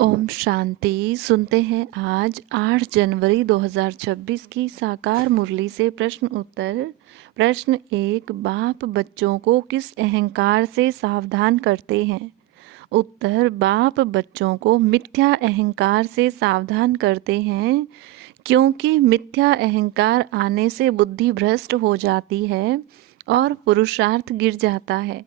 ओम शांति। सुनते हैं आज 8 जनवरी 2026 की साकार मुरली से प्रश्न उत्तर। प्रश्न 1, बाप बच्चों को किस अहंकार से सावधान करते हैं? उत्तर, बाप बच्चों को मिथ्या अहंकार से सावधान करते हैं, क्योंकि मिथ्या अहंकार आने से बुद्धि भ्रष्ट हो जाती है और पुरुषार्थ गिर जाता है।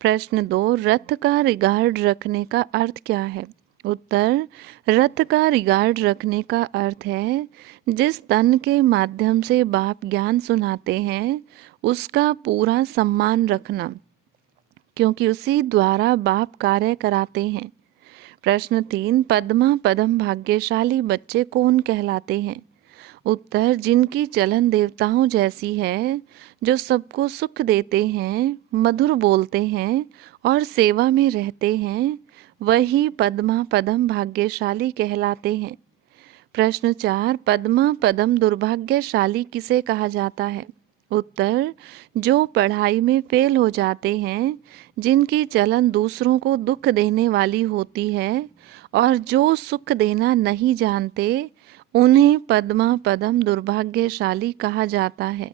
प्रश्न 2, रथ का रिगार्ड रखने का अर्थ क्या है? उत्तर, रथ का रिगार्ड रखने का अर्थ है जिस तन के माध्यम से बाप ज्ञान सुनाते हैं उसका पूरा सम्मान रखना, क्योंकि उसी द्वारा बाप कार्य कराते हैं। प्रश्न 3, पद्मा पदम भाग्यशाली बच्चे कौन कहलाते हैं? उत्तर, जिनकी चलन देवताओं जैसी है, जो सबको सुख देते हैं, मधुर बोलते हैं और सेवा में रहते हैं, वही पद्मा पदम भाग्यशाली कहलाते हैं। प्रश्न 4, पद्मा पदम दुर्भाग्यशाली किसे कहा जाता है? उत्तर, जो पढ़ाई में फेल हो जाते हैं, जिनकी चलन दूसरों को दुख देने वाली होती है और जो सुख देना नहीं जानते, उन्हें पद्मा पदम दुर्भाग्यशाली कहा जाता है।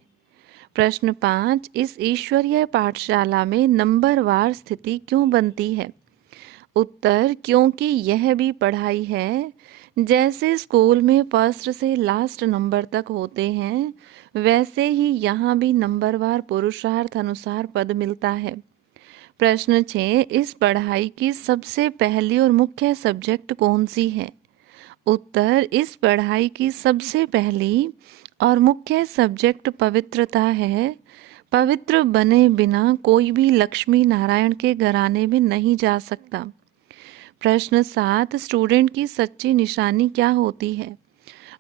प्रश्न 5, इस ईश्वरीय पाठशाला में नंबरवार स्थिति क्यों बनती है? उत्तर, क्योंकि यह भी पढ़ाई है। जैसे स्कूल में फर्स्ट से लास्ट नंबर तक होते हैं, वैसे ही यहाँ भी नंबरवार पुरुषार्थ अनुसार पद मिलता है। प्रश्न 6, इस पढ़ाई की सबसे पहली और मुख्य सब्जेक्ट कौन सी है? उत्तर, इस पढ़ाई की सबसे पहली और मुख्य सब्जेक्ट पवित्रता है। पवित्र बने बिना कोई भी लक्ष्मी नारायण के घराने में नहीं जा सकता। प्रश्न 7, स्टूडेंट की सच्ची निशानी क्या होती है?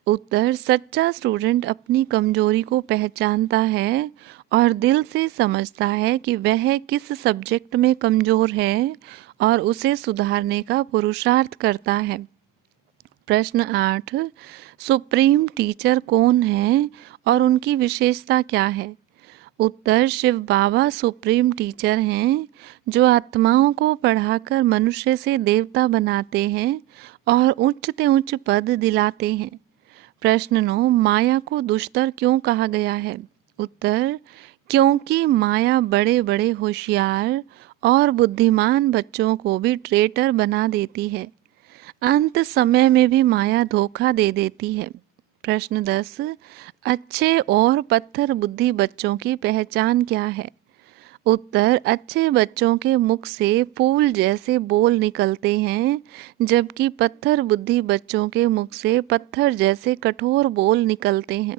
उत्तर, सच्चा स्टूडेंट अपनी कमजोरी को पहचानता है और दिल से समझता है कि वह किस सब्जेक्ट में कमजोर है और उसे सुधारने का पुरुषार्थ करता है। प्रश्न 8, सुप्रीम टीचर कौन है और उनकी विशेषता क्या है? उत्तर, शिव बाबा सुप्रीम टीचर हैं, जो आत्माओं को पढ़ाकर मनुष्य से देवता बनाते हैं और उच्च से उच्च पद दिलाते हैं। प्रश्न 9, माया को दुष्टर क्यों कहा गया है? उत्तर, क्योंकि माया बड़े बड़े होशियार और बुद्धिमान बच्चों को भी ट्रेटर बना देती है। अंत समय में भी माया धोखा दे देती है। प्रश्न 10, अच्छे और पत्थर बुद्धि बच्चों की पहचान क्या है? उत्तर, अच्छे बच्चों के मुख से फूल जैसे बोल निकलते हैं, जबकि पत्थर बुद्धि बच्चों के मुख से पत्थर जैसे कठोर बोल निकलते हैं,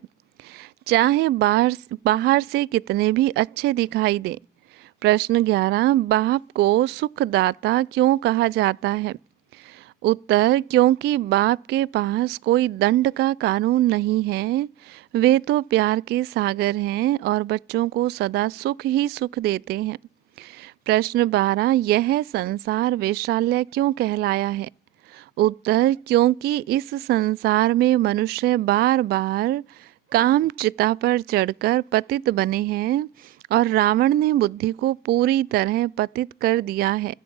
चाहे बाहर से कितने भी अच्छे दिखाई दे। प्रश्न 11, बाप को सुखदाता क्यों कहा जाता है? उत्तर, क्योंकि बाप के पास कोई दंड का कानून नहीं है। वे तो प्यार के सागर हैं और बच्चों को सदा सुख ही सुख देते हैं। प्रश्न 12, यह संसार वैशाल्य क्यों कहलाया है? उत्तर, क्योंकि इस संसार में मनुष्य बार बार काम चिता पर चढ़कर पतित बने हैं और रावण ने बुद्धि को पूरी तरह पतित कर दिया है।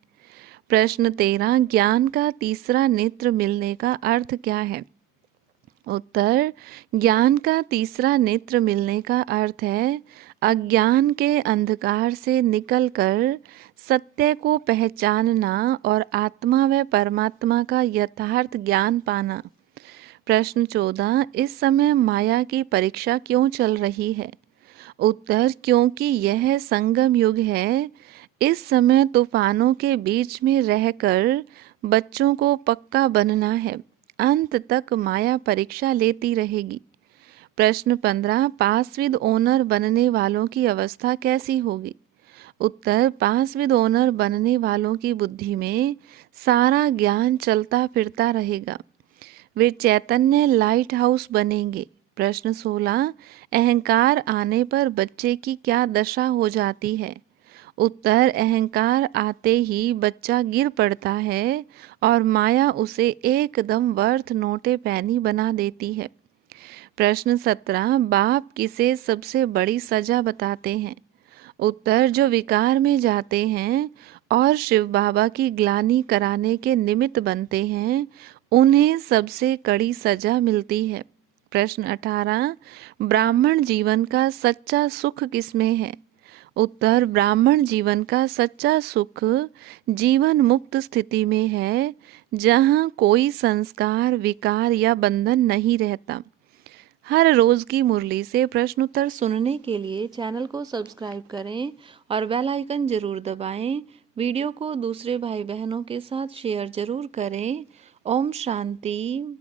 प्रश्न 13, ज्ञान का तीसरा नेत्र मिलने का अर्थ क्या है? उत्तर, ज्ञान का तीसरा नेत्र मिलने का अर्थ है अज्ञान के अंधकार से निकलकर सत्य को पहचानना और आत्मा व परमात्मा का यथार्थ ज्ञान पाना। प्रश्न 14, इस समय माया की परीक्षा क्यों चल रही है? उत्तर, क्योंकि यह संगम युग है। इस समय तूफानों के बीच में रहकर बच्चों को पक्का बनना है। अंत तक माया परीक्षा लेती रहेगी। प्रश्न 15, पास विद ओनर बनने वालों की अवस्था कैसी होगी? उत्तर, पास विद ओनर बनने वालों की बुद्धि में सारा ज्ञान चलता फिरता रहेगा। वे चैतन्य लाइट हाउस बनेंगे। प्रश्न 16, अहंकार आने पर बच्चे की क्या दशा हो जाती है? उत्तर, अहंकार आते ही बच्चा गिर पड़ता है और माया उसे एकदम वर्थ नोटे पैनी बना देती है। प्रश्न 17, बाप किसे सबसे बड़ी सजा बताते हैं? उत्तर, जो विकार में जाते हैं और शिव बाबा की ग्लानि कराने के निमित्त बनते हैं, उन्हें सबसे कड़ी सजा मिलती है। प्रश्न 18, ब्राह्मण जीवन का सच्चा सुख किसमें है? उत्तर, ब्राह्मण जीवन का सच्चा सुख जीवन मुक्त स्थिति में है, जहाँ कोई संस्कार, विकार या बंधन नहीं रहता। हर रोज की मुरली से प्रश्न उत्तर सुनने के लिए चैनल को सब्सक्राइब करें और बेल आइकन जरूर दबाएं। वीडियो को दूसरे भाई बहनों के साथ शेयर जरूर करें। ओम शांति।